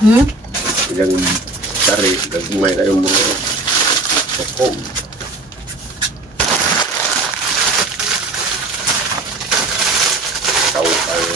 Ilang tari, gagmay kayong mga sokong. Tao tayo.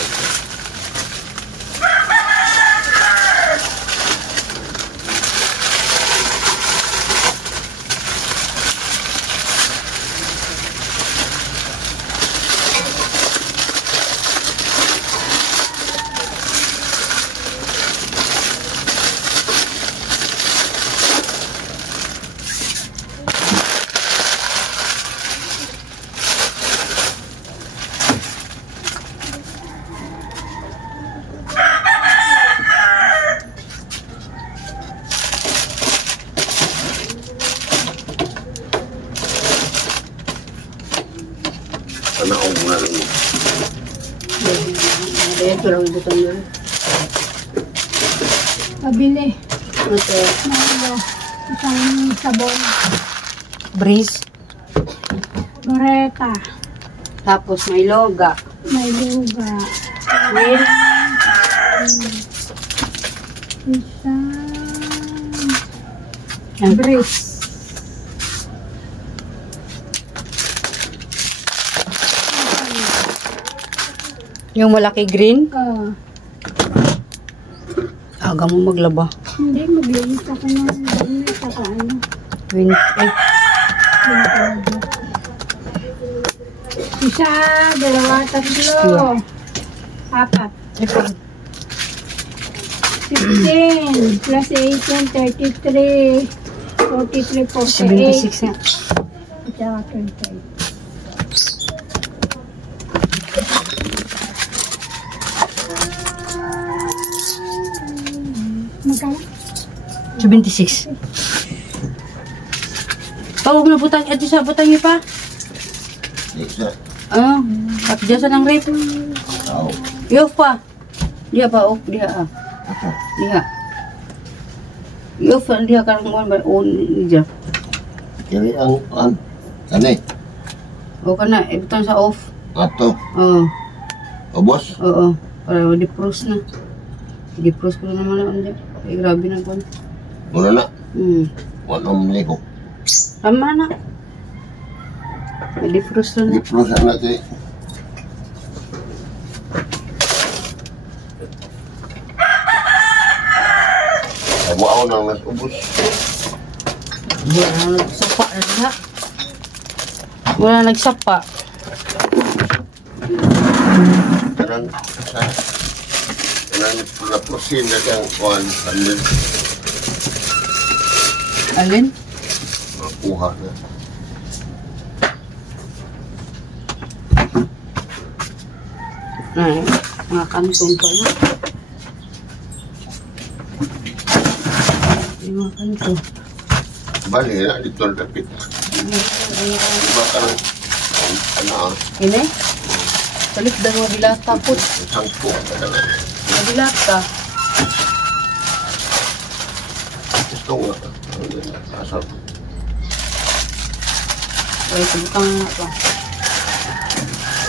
Sana ako muna lang. Ito lang ito tayo. Pabili. Ito. Isang sabon. Breeze. Loretta. Tapos may loga. May luga. Will. Isang Breeze. Yung malaki green. Ah. Aga mo maglaba. Hindi, maglinis ako ng damit ako ano. 20. Isa, dalawa, tatlo. Apat. 15 plus 18, 33, 43, 48. 76 nga. At saka 28. Magkano? 76. Huwag na butang. At sa butang niyo pa. Isa. At diyan sa ng rate. Tao. Yo pa. Dia pa. Dia. Dia. Yo pa. Dia karang mo ba? Dia. Kiri ang sanay. O ka na. Ibutang sa off. Ato. O boss? Oo. Para di-frost na. Di-frost ko na naman na. Ay, grabe na ko. Muna na. Walang liko. Tama na. May di-frost na. Di-frost natin. Abuaw nang nasubos. Wala na nagsapa na diha. Wala nagsapa. Kanan na prosin na kang kuhan. Alin? Makuha na. Ay, mga kantong pa na. Yung mga kantong. Bali na, dito ang dapit. Diba ka ng Ini? Palit daw mga dilata po. sangko ka na. Mga dilata. Ito nga. Asal. Ay, sabutang nga pa.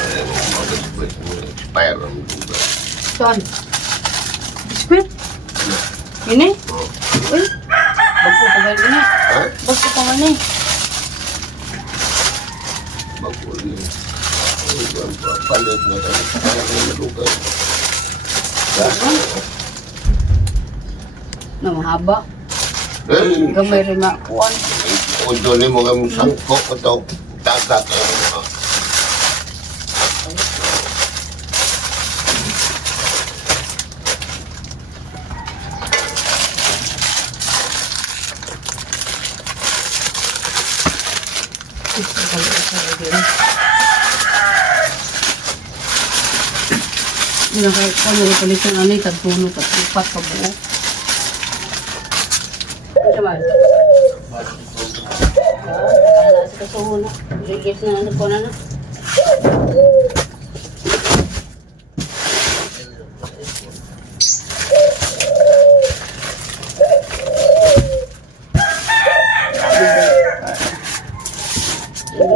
Ay, expire ang lugar. Saan? Biskuit? Ini? Uy, bago pa ba ini? Ha? Bago pa man eh. Bago rin. Palit na tayo. Kaya na lugar. Na mahaba. Eh, Gamay rin makuan. kung doon mo kami sangko ito, tatak. Yung kahit ko, nalipalit yung anay, tagpuno, tagpupat, kabuo. Ano naman? Nakala sa kasuhuna. Ligis na ano po na na.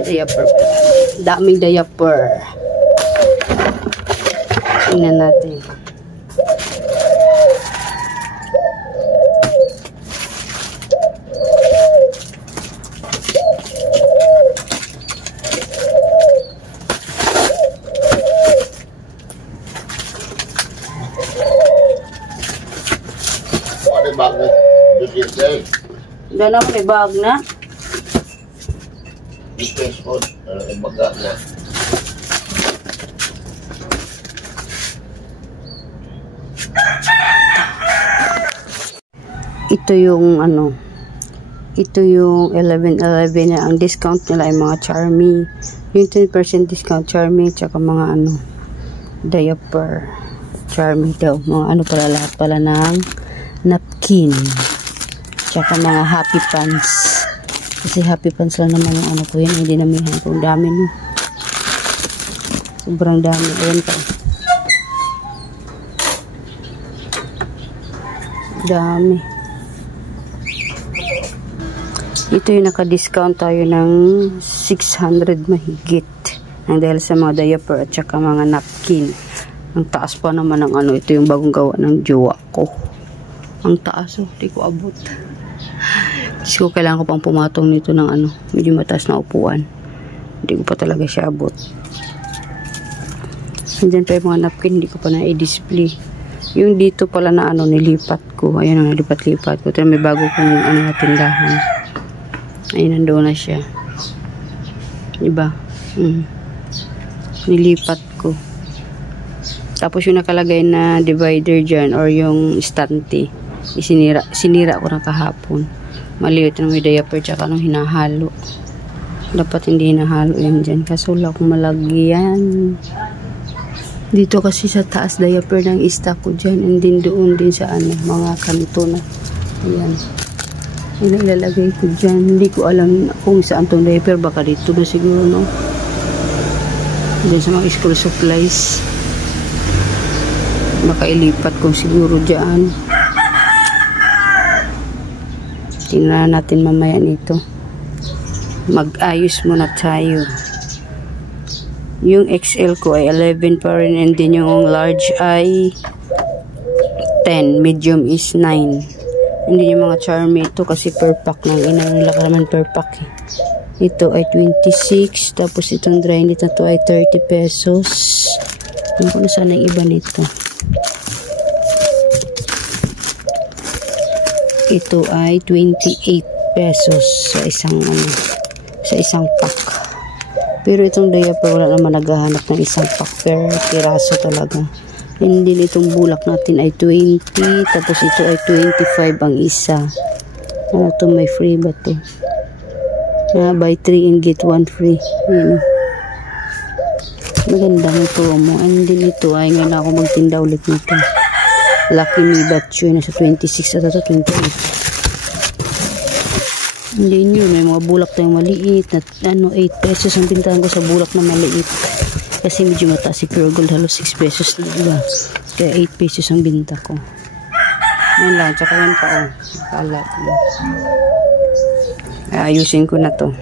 Diaper. Daming diaper. Tingnan natin. Dala mo may bag na. Request po. Baga na. Ito yung ano. Ito yung 11-11 na ang discount nila ay mga Charmy. Yung 10% discount Charmy tsaka mga ano diaper Charmy daw. Mga ano pala lahat pala ng napkin. Tsaka mga happy pants. Kasi happy pants lang naman yung ano ko yan. Hindi namin ko. Ang dami no. Sobrang dami. Ayan pa. Dami. Ito yung naka-discount tayo ng 600 mahigit. Ang dahil sa mga diaper at saka mga napkin. Ang taas pa naman ng ano. Ito yung bagong gawa ng jowa ko. Ang taas oh. Hindi ko abot. Kasi ko kailangan ko pang pumatong nito ng ano. Medyo mataas na upuan. Hindi ko pa talaga siya abot. Andyan pa yung mga napkin. Hindi ko pa na-i-display. Yung dito pala na ano nilipat ko. Ayan ang nilipat-lipat ko. Ito may bago kong ano na tindahan. Ayun, nandoon na siya. Diba? Nilipat ko. Tapos yung nakalagay na divider dyan or yung stante, sinira ko na kahapon. Maliit na may diaper tsaka nung hinahalo. Dapat hindi hinahalo yan dyan. Kaso wala akong malagyan. Dito kasi sa taas diaper ng stock ko dyan. And then doon din sa ano, mga kanto na. Ayan. Yung ilalagay ko dyan. Hindi ko alam kung saan tong diaper. Baka dito na siguro, no? Diyan sa mga school supplies. Baka ilipat ko siguro dyan. Tingnan natin mamaya nito. Mag-ayos muna tayo. Yung XL ko ay 11 pa rin. And then yung large ay 10. Medium is 9. Hindi yung mga Charmy ito kasi per pack lang. Inanila ka naman per pack. Ito ay 26. Tapos itong dry nito na ito ay 30 pesos. Hindi ko na sana yung iba nito. Ito ay 28 pesos sa isang ano, sa isang pack. Pero itong diaper wala naman naghahanap ng isang pack per piraso talaga. And then itong bulak natin ay 20. Tapos ito ay 25 ang isa. Ano to, may free ba to? Buy 3 and get 1 free. Ayan. Magandang promo. And then ito ay ngayon ako magtinda ulit nito. Lucky Me Batch yun. Nasa 26 at ito 28. Hindi yun. May mga bulak tayong maliit. Na, ano, 8 pesos ang bintahan ko sa bulak na maliit. Kasi medyo mataas si Pure Gold. Halos 6 pesos na diba? Kaya 8 pesos ang binta ko. Yan lang. Tsaka yan pa oh. Kalat. Ayusin ko na to.